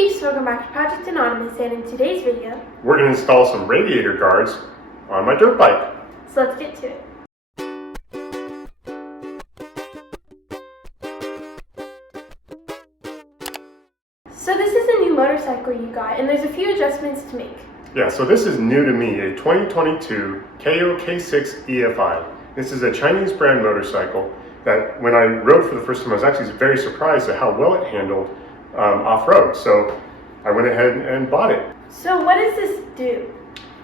peeps, welcome back to Project Anonymous, and in today's video, we're going to install some radiator guards on my dirt bike. So let's get to it. So this is a new motorcycle you got, and there's a few adjustments to make. Yeah, so this is new to me, a 2022 Kayo K6 EFI. This is a Chinese brand motorcycle that when I rode for the first time, I was actually very surprised at how well it handled off-road. So I went ahead and bought it. So what does this do?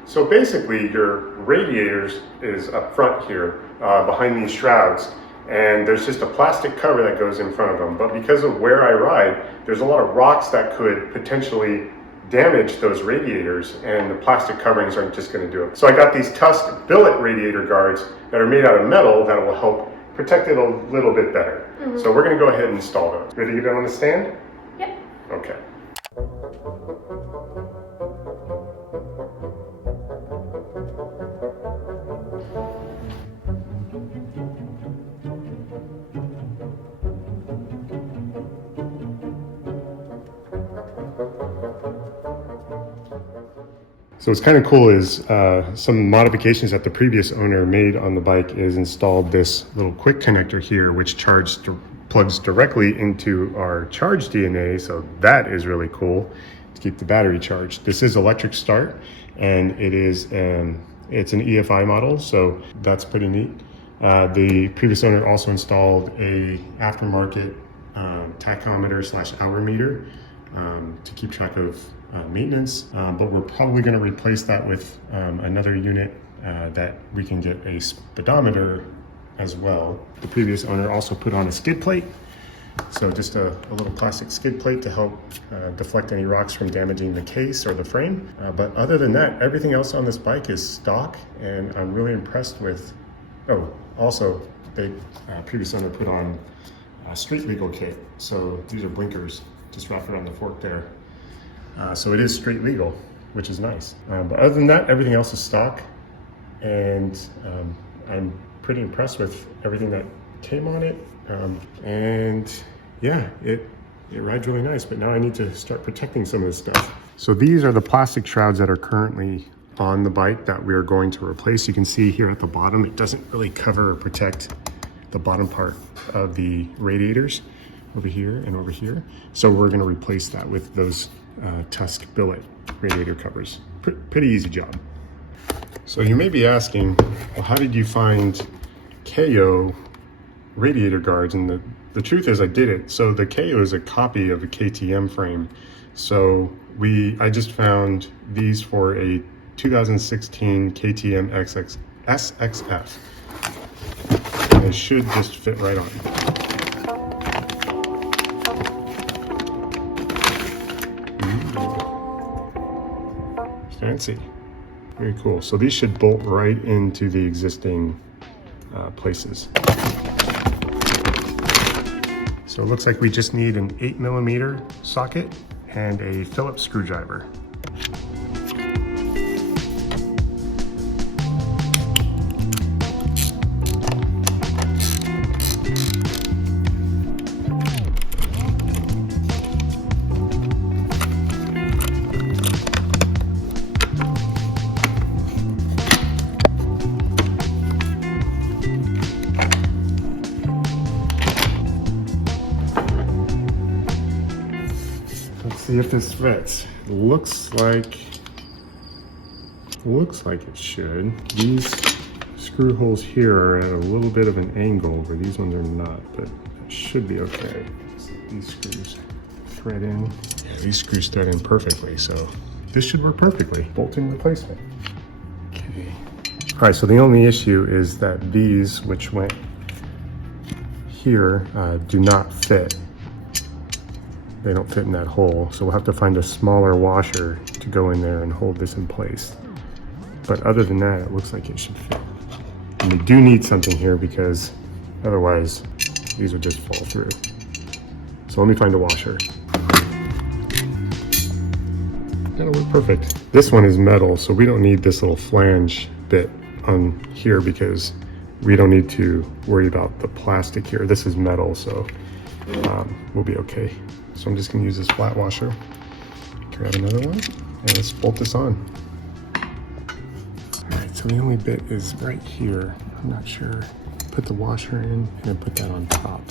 So basically your radiators is up front here behind these shrouds, and there's just a plastic cover that goes in front of them. But because of where I ride, there's a lot of rocks that could potentially damage those radiators, and the plastic coverings aren't just going to do it. So I got these Tusk Billet Radiator Guards that are made out of metal that will help protect it a little bit better. So we're going to go ahead and install those. Ready to get it on the stand? Yep. Okay. So what's kind of cool is some modifications that the previous owner made on the bike is installed this little quick connector here, which plugs directly into our charge DNA. So that is really cool to keep the battery charged. This is electric start, and it is it's an EFI model, so that's pretty neat. The previous owner also installed a aftermarket tachometer / hour meter to keep track of maintenance, but we're probably going to replace that with another unit that we can get a speedometer as well. The previous owner also put on a skid plate, so just a little plastic skid plate to help deflect any rocks from damaging the case or the frame. But other than that, everything else on this bike is stock, and I'm really impressed with. Oh, also, the previous owner put on a street legal kit, so these are blinkers just wrapped around the fork there. So it is street legal, which is nice. But other than that, everything else is stock, and I'm pretty impressed with everything that came on it. And yeah, it rides really nice, but now I need to start protecting some of this stuff. So these are the plastic shrouds that are currently on the bike that we're going to replace. You can see here at the bottom, it doesn't really cover or protect the bottom part of the radiators over here and over here. So we're going to replace that with those Tusk Billet radiator covers. Pretty easy job. So you may be asking, well, how did you find Kayo radiator guards? And the truth is I did it. So the Kayo is a copy of a KTM frame. So I just found these for a 2016 KTM SXF. And they should just fit right on. Fancy. Very cool. So these should bolt right into the existing places. So it looks like we just need an 8mm socket and a Phillips screwdriver. See if this fits. Looks like it should. These screw holes here are at a little bit of an angle, where these ones are not, but it should be okay. So these screws thread in. Yeah, these screws thread in perfectly, so this should work perfectly. Bolting replacement. Okay. All right, so the only issue is that these, which went here, do not fit. They don't fit in that hole, so we'll have to find a smaller washer to go in there and hold this in place. But other than that, it looks like it should fit. And we do need something here because otherwise these would just fall through. So let me find a washer. That'll work perfect. This one is metal, so we don't need this little flange bit on here because we don't need to worry about the plastic here. This is metal, so we'll be okay. So I'm just gonna use this flat washer. Grab another one and let's bolt this on. All right, so the only bit is right here. I'm not sure. Put the washer in and then put that on top.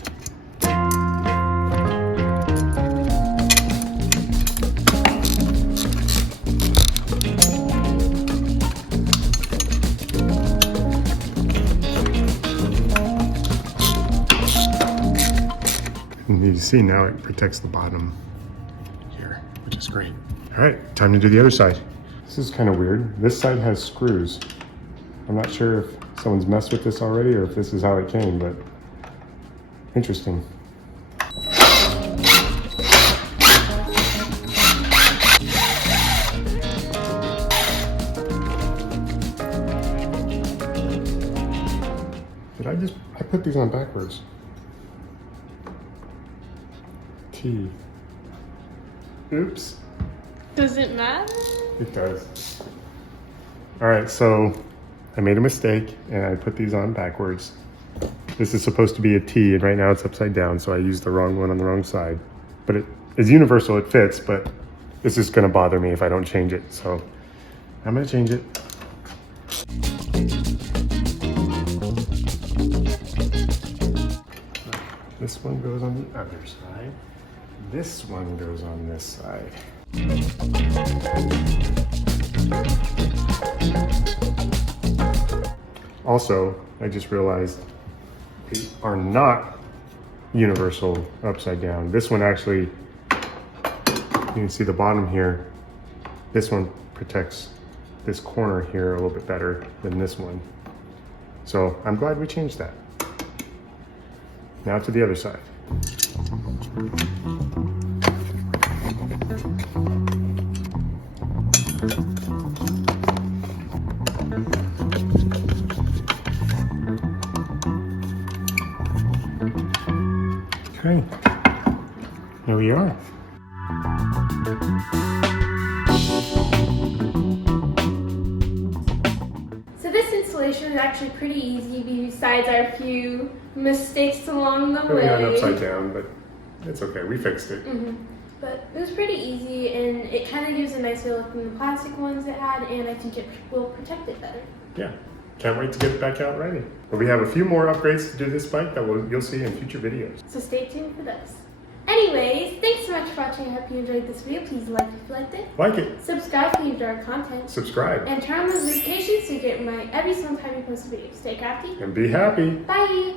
And you see now it protects the bottom here, which is great. All right, time to do the other side. This is kind of weird. This side has screws. I'm not sure if someone's messed with this already or if this is how it came, but interesting. I put these on backwards. T. Oops. Does it matter? It does. All right, so I made a mistake and I put these on backwards. This is supposed to be a T and right now it's upside down, so I used the wrong one on the wrong side. But it is universal, it fits, but this is gonna bother me if I don't change it. So I'm gonna change it. This one goes on the other side. This one goes on this side. Also, I just realized they are not universal upside down. This one actually, you can see the bottom here. This one protects this corner here a little bit better than this one. So I'm glad we changed that. Now to the other side. Okay, here we are. So this installation is actually pretty easy besides our few mistakes along the Put way. it on upside down, but it's okay, we fixed it. But it was pretty easy and it kind of gives a nicer look than the plastic ones it had, and I think it will protect it better. Yeah, can't wait to get it back out ready. But we have a few more upgrades to do this bike that you'll see in future videos. So stay tuned for those. Anyways, thanks so much for watching. I hope you enjoyed this video. Please like if you liked it. Like it. Subscribe if you enjoy our content. Subscribe. And turn on those notifications so you get my every single time we post a video. Stay crafty. And be happy. Bye.